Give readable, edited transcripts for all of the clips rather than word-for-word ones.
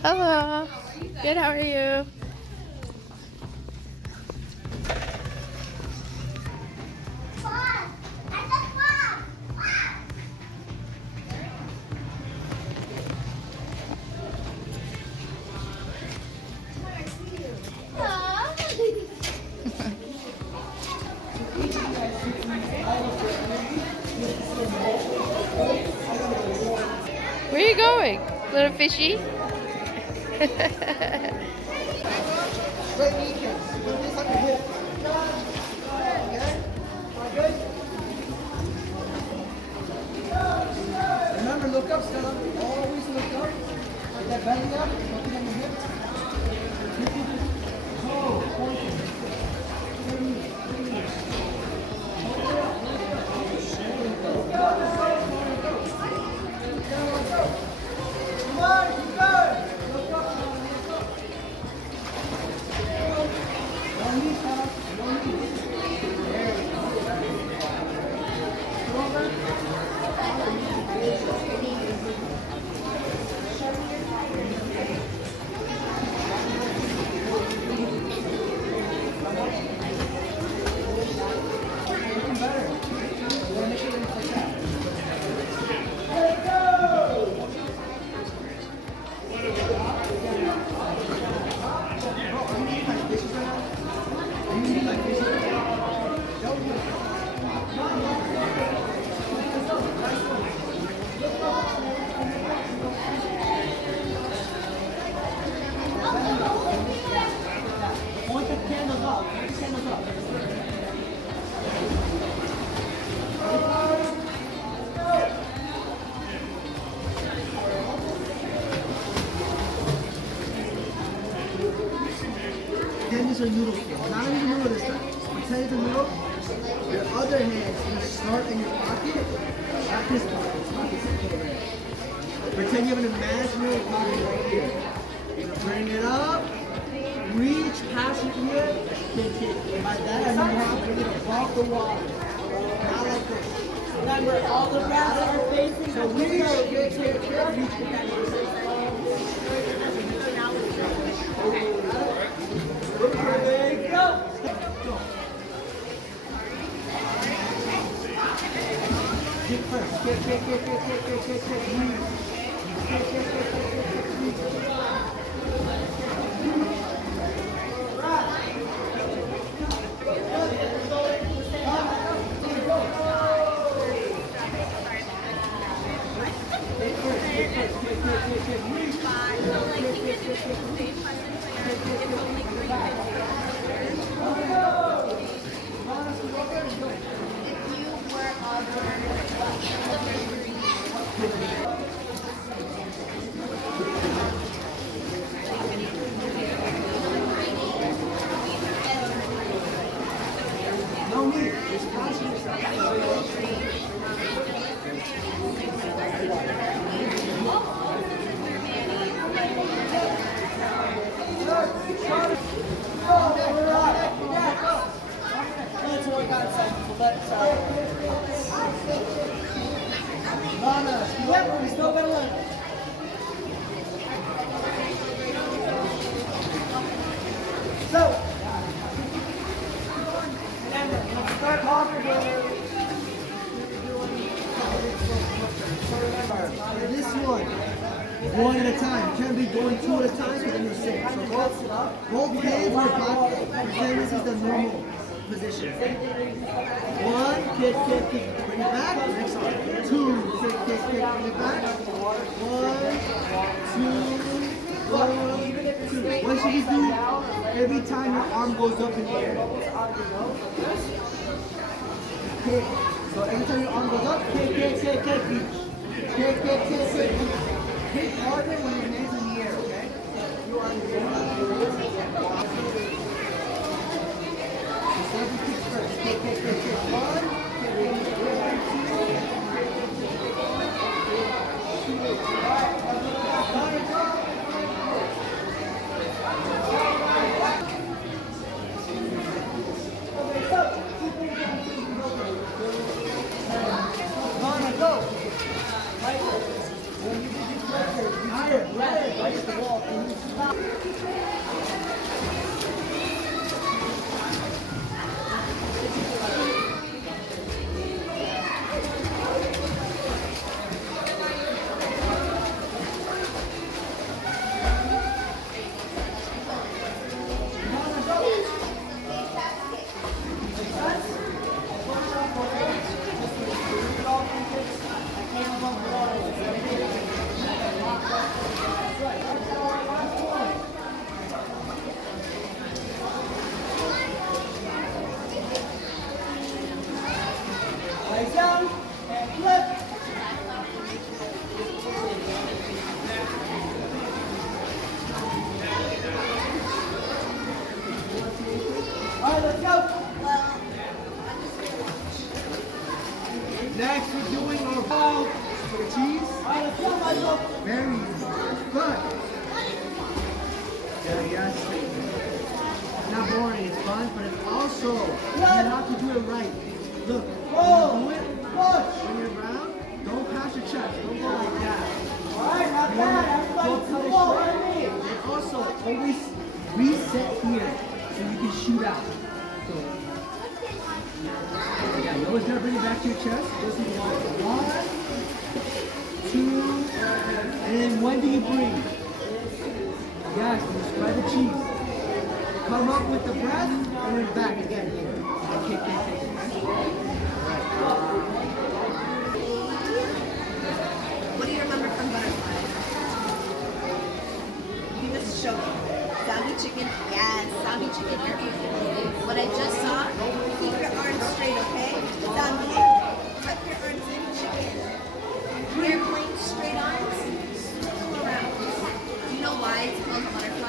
Hello. Good, how are you? Where are you going, little fishy? Remember, look up, Stella. Always look up. Get that belly up. Looking at your hips. Oh, pointing. Come on, keep going. Look up, Stella. Look up. No knees, Stella. No knees. There we go. Come over. Point the candles up. Point the candles up. Pretend it's a noodle still. Not even a noodle this time. Pretend it's a noodle. Your other hand is going to start in your pocket. Not this pocket. This pocket's over there. Pretend you have an imaginary pocket right here. You're going to bring it up. Reach past your ear. And by that I mean now bring it above the water. Not like this. Remember, all the rest are facing So reach. There you go. Kick first. Kick. Breathe. Kick. No need. Just pass yourself. That's what we got second. So let's yep, we still got a limit. So remember, let's start comfortable. So remember, This one at a time. You can't be going two at a time because then you're sick. So both hands in your pocket. Pretend this is the normal position. One, kick, bring it back. Next one. Two, kick, bring it back. One, two. What should you do every time your arm goes up in the air? Kick. So every time your arm goes up, kick, reach. Kick. Kick harder when your hands in the air, okay? You are in the air. So you kick first. Kick. One. Go. Higher. Legs down and flip. All right, let's go. Next, we're doing our ball for the cheese. All right, let's go, Michael. Very easy. Good. Yeah, yes. It's not boring, it's fun, but it's also, you have to do it right. Look, when you do it, when you're around, don't pass your chest. Don't go like that. All right, not bad. Everybody Don't to cut the it wall. short. Ready? And also, always reset here so you can shoot out. So, yeah, you always gotta bring it back to your chest. Just need one, two, and then when do you breathe? Yes, you spread the cheese. Come up with the breath, and then back again here. Okay. What do you remember from Butterfly? You just show me. Zombie chicken. Yes, zombie chicken. What I just saw, keep your arms straight, okay? Zombie. Tuck your arms in, chicken. Airplane, straight arms. Circle around. Do you know why it's called butterfly?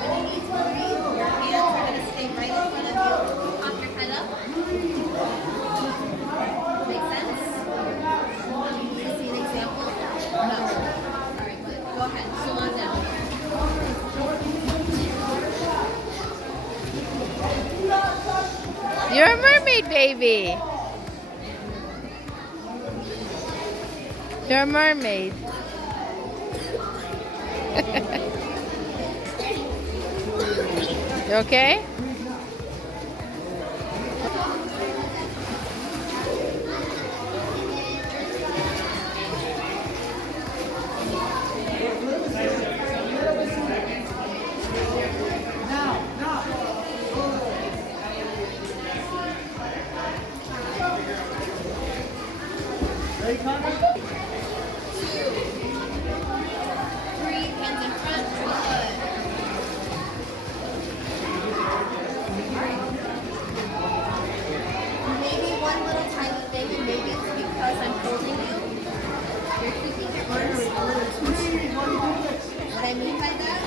When you need to breathe, your hands are going to stay right in front of you. Pop your head up. Make sense? Do you need to see an example? No. Alright, good. Go ahead. Slow on down. You're a mermaid, baby. You're a mermaid. You okay? Ready, Connor? 2, 3, hands in front. Good. Maybe one little tiny thing, and maybe it's because I'm holding you. You're keeping your arms a little too straight. What I mean by that,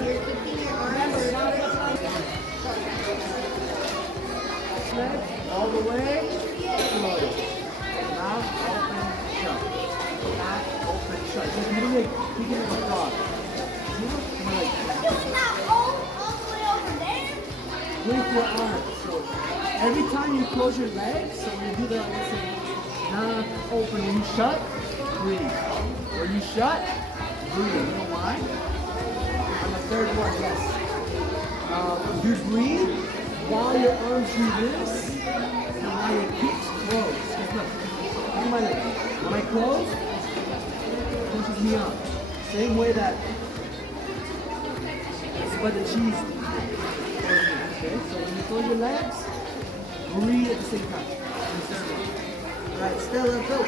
you're keeping your arms All the way. Slow. Mouth open, shut. Mouth open, shut. Just literally keeping it like dog. It's not all the way over there. With your arms. So every time you close your legs, so you do the, let's say, mouth open. When you shut, breathe. When you shut, breathe. You know why? On the third one, yes. You breathe while your arms do this, and while your hips close. Because look at my leg. When I close, it pushes me up. Same way that spread the cheese. Okay, so when you close your legs, breathe at the same time. Alright, Stella, go.